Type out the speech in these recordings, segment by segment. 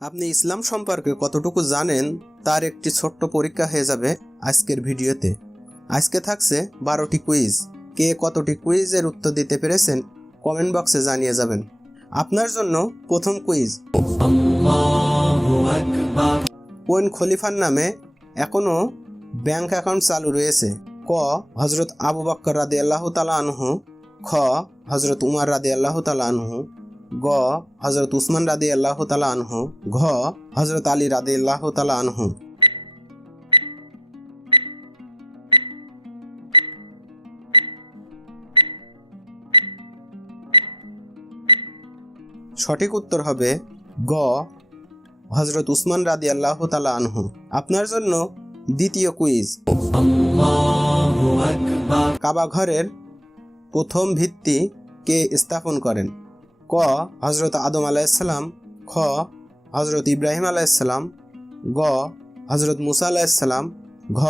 আপনি ইসলাম সম্পর্কে কতটুকু জানেন তার একটি ছোট্ট পরীক্ষা হয়ে যাবে আজকের ভিডিওতে। আজকে থাকছে 12টি কুইজ। কে কতটি কুইজের উত্তর দিতে পেরেছেন কমেন্ট বক্সে জানিয়ে যাবেন। আপনার জন্য প্রথম কুইজ, কোন খলিফার নামে এখনও ব্যাংক অ্যাকাউন্ট চালু রয়েছে? ক হজরত আবু বকর রাদিয়াল্লাহু তাআলা আনহু, খ হজরত উমর রাদিয়াল্লাহু তাআলা আনহু, গ হজরত উসমান রাদিয়াল্লাহু তাআলা আনহু, ঘ হজরত আলী রাদিয়াল্লাহু তাআলা আনহু। সঠিক উত্তর হবে গ হজরত উসমান রাদিয়াল্লাহু তাআলা আনহু। আপনার জন্য দ্বিতীয় কুইজ, কাবা ঘরের প্রথম ভিত্তি কে স্থাপন করেন? ক হজরত আদম আলাইহিসসালাম, খ হজরত ইব্রাহিম আলাইহিসসালাম, গ হজরত মুসা আলাইহিসসালাম, ঘ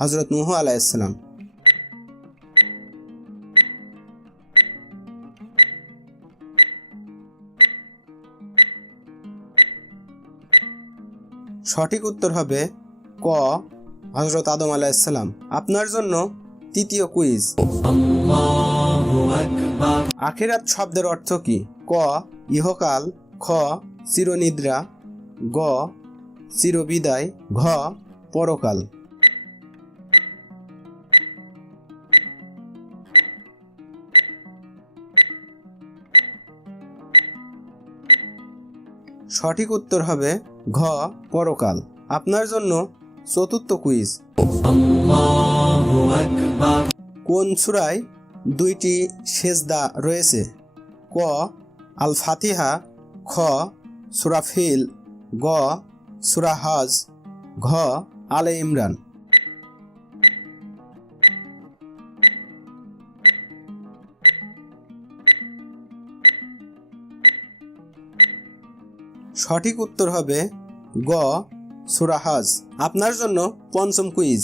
হজরত নূহ আলাইহিসসালাম। সঠিক উত্তর হবে ক হজরত আদম আলাইহিসসালাম। আপনার জন্য তৃতীয় কুইজ, আখিরাত শব্দের অর্থ কি? ক ইহকাল, খ চিরনিদ্রা, গ চিরবিদায়, ঘ পরকাল। সঠিক উত্তর হবে ঘ পরকাল। আপনার জন্য চতুর্থ কুইজ, কোন সূরায় দুইটি সেজদা রয়েছে? ক আল ফাতিহা, খ সূরা ফিল, গ সূরা হজ, ঘ আলে ইমরান। সঠিক উত্তর হবে গ সূরা হজ। আপনার জন্য পঞ্চম কুইজ,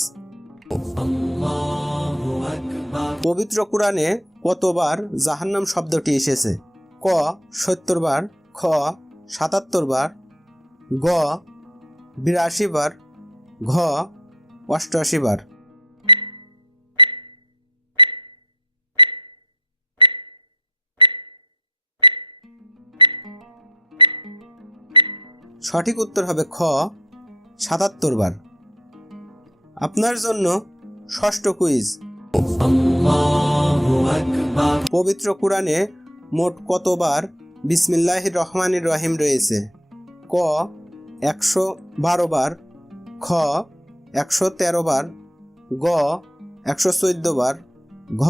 পবিত্র কোরআনে কতবার জাহান্নাম শব্দটি এসেছে? ক 70 বার, খ 77 বার, গ 82 বার, ঘ 88 বার। সঠিক উত্তর হবে খ 77 বার। আপনার জন্য ষষ্ঠ কুইজ, পবিত্র কোরআনে মোট কতবার বিসমিল্লাহির রহমানির রহিম রয়েছে? ক 112 বার, খ 113 বার, গ 114 বার, ঘ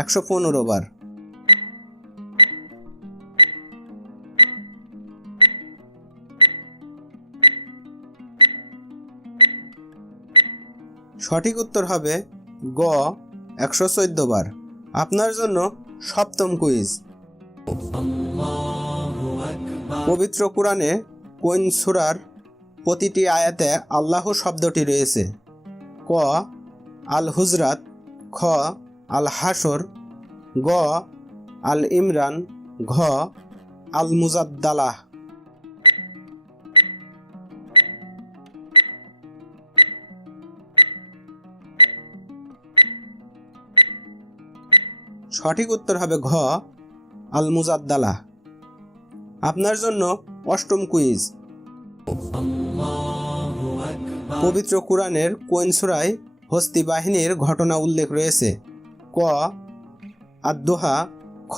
115 বার। সঠিক উত্তর হবে গ 114 বার। আপনার জন্য সপ্তম কুইজ, পবিত্র কোরআনে কোন সূরার প্রতিটি আয়াতে আল্লাহ শব্দটি রয়েছে? ক আল হুজরাত, খ আল হাসর, গ আল ইমরান, ঘ আল মুজাদ্দালাহ। সঠিক উত্তর হবে ঘ আল মুজাদ্দালাহ। আপনার জন্য অষ্টম কুইজ, পবিত্র কোরআনের কোন সূরায় হস্তি বাহিনীর ঘটনা উল্লেখ রয়েছে? ক আদ-দোহা, খ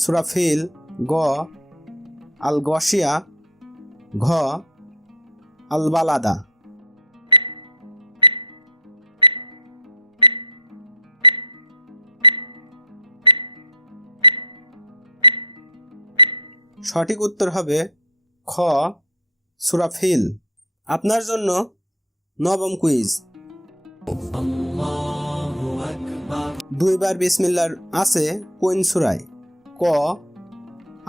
সূরা ফিল, গ আল গশিয়া, ঘ আল বালাদা। সঠিক উত্তর হবে খ সূরা ফিল। আপনার জন্য নবম কুইজ, দুইবার বিসমিল্লাহ আছে কোন সূরায়? ক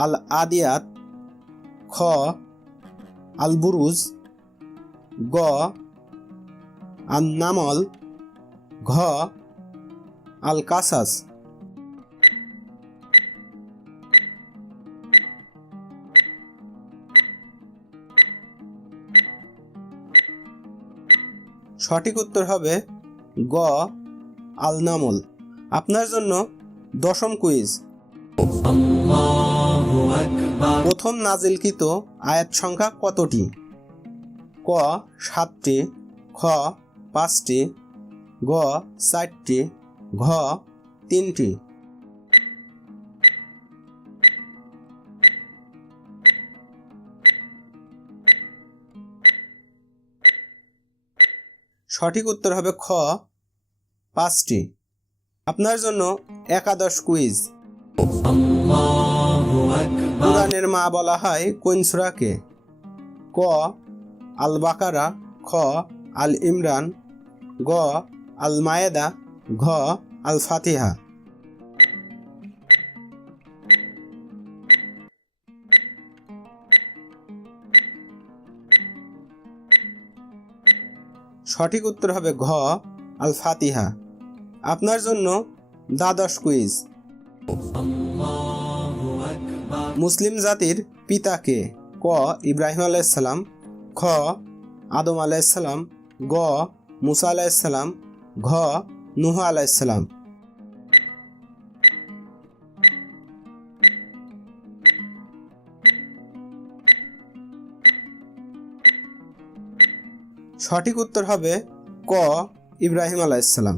আল আদিয়াত, খ আল বুরুজ, গ আন নামল, ঘ আল কাসাস। সঠিক উত্তর হবে গ আল নামল। আপনার জন্য দশম কুইজ। প্রথম নাজিলকৃত আয়াত সংখ্যা কতটি? ক 7টি, খ 5টি, গ 4টি, ঘ 3টি। সঠিক উত্তর হবে খ 5টি। আপনার জন্য একাদশ কুইজ। কুরআনের মা বলা হয় কোন সূরাকে? ক আল বাকারা, খ আল ইমরান, গ আল মায়েদা, ঘ আল ফাতিহা। সঠিক উত্তর হবে ঘ আল ফাতিহা। আপনার জন্য দ্বাদশ কুইজ। মুসলিম জাতির পিতা কে? ক ইব্রাহিম আলাইহিসসালাম, খ আদম আলাইহিসসালাম, গ মুসা আলাইহিসসালাম, ঘ নূহ আলাইহিসসালাম। সঠিক উত্তর হবে ক ইব্রাহিম আলাইহিসসালাম।